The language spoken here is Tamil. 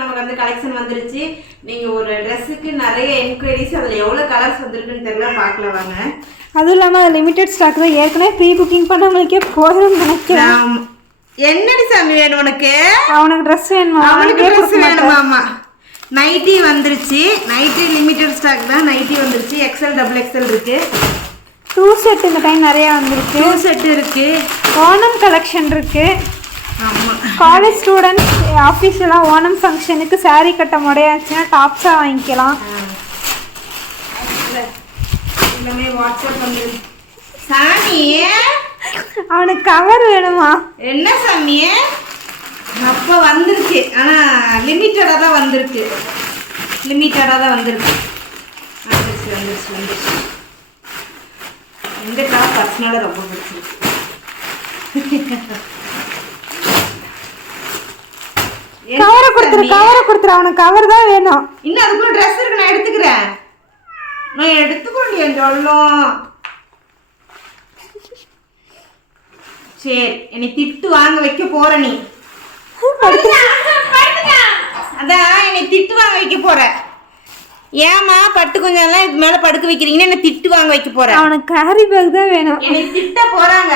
நமக்கு வந்து கலெக்ஷன் வந்துருச்சு. நீங்க ஒரு ட்ரெஸ்ஸுக்கு நிறைய என்கொயரிஸ், அதில் எவ்வளோ கலர்ஸ் வந்துருக்குன்னு தெரியல, பார்க்கல வாங்க. அதுவும் இல்லாமல் அது லிமிடெட் ஸ்டாக் தான். ஏற்கனவே ப்ரீ புக்கிங் பண்ணவங்களுக்கே போகிறோம்னு நினைக்கிறேன். என்னடி சாமி வேணும் உனக்கு? அவனுக்கு ட்ரெஸ் வேணுமா? அவனுக்கு ட்ரெஸ் வேணுமாமா. நைட்டி வந்துருச்சு. நைட்டி லிமிடெட் ஸ்டாக் தான். நைட்டி வந்துருச்சு. எக்ஸ்எல் டபுள் எக்ஸ்எல் இருக்கு. 2 செட் இந்த டைம் நிறையா வந்திருக்கு. 2 செட் இருக்கு. ஓணம் கலெக்ஷன் இருக்கு. ஆமாம், காலேஜ் ஸ்டூடெண்ட்ஸ் ஆஃபீஸ்லாம் ஓணம் ஃபங்க்ஷனுக்கு சாரீ கட்ட முடையாச்சுன்னா டாப்ஸாக வாங்கிக்கலாம். எல்லாமே வாட்ஸ்அப் வந்து சாமி. அவனுக்கு கவர் வேணுமா? என்ன சாமி? அப்போ வந்துருச்சு, ஆனால் லிமிட்டடாக தான் வந்திருக்கு. வந்துருச்சு. இந்த டாப் பர்சனலாக ரொம்ப பிடிச்சிருக்கு. கவரை கொடுத்துரு. அவனுக்கு கவர் தான் வேணும். இன்னும் அதுக்குள்ள ட்ரெஸ் இருக்கு, நான் எடுத்துக்கிறேன். நான் எடுத்துக்கொண்டு சொல்லும். சரி, என்னை திட்டு வாங்க வைக்க போற நீ. அதான் என்னை திட்டு வாங்க வைக்க போற. ஏமா பட்டு கொஞ்சம் எல்லாம் இது மேல படுக்க வைக்கிறீங்கன்னு என்ன திட்டு வாங்க வைக்க போற. அவனுக்கு கேரி பேக் தான் வேணும். என்னை திட்ட போறாங்க.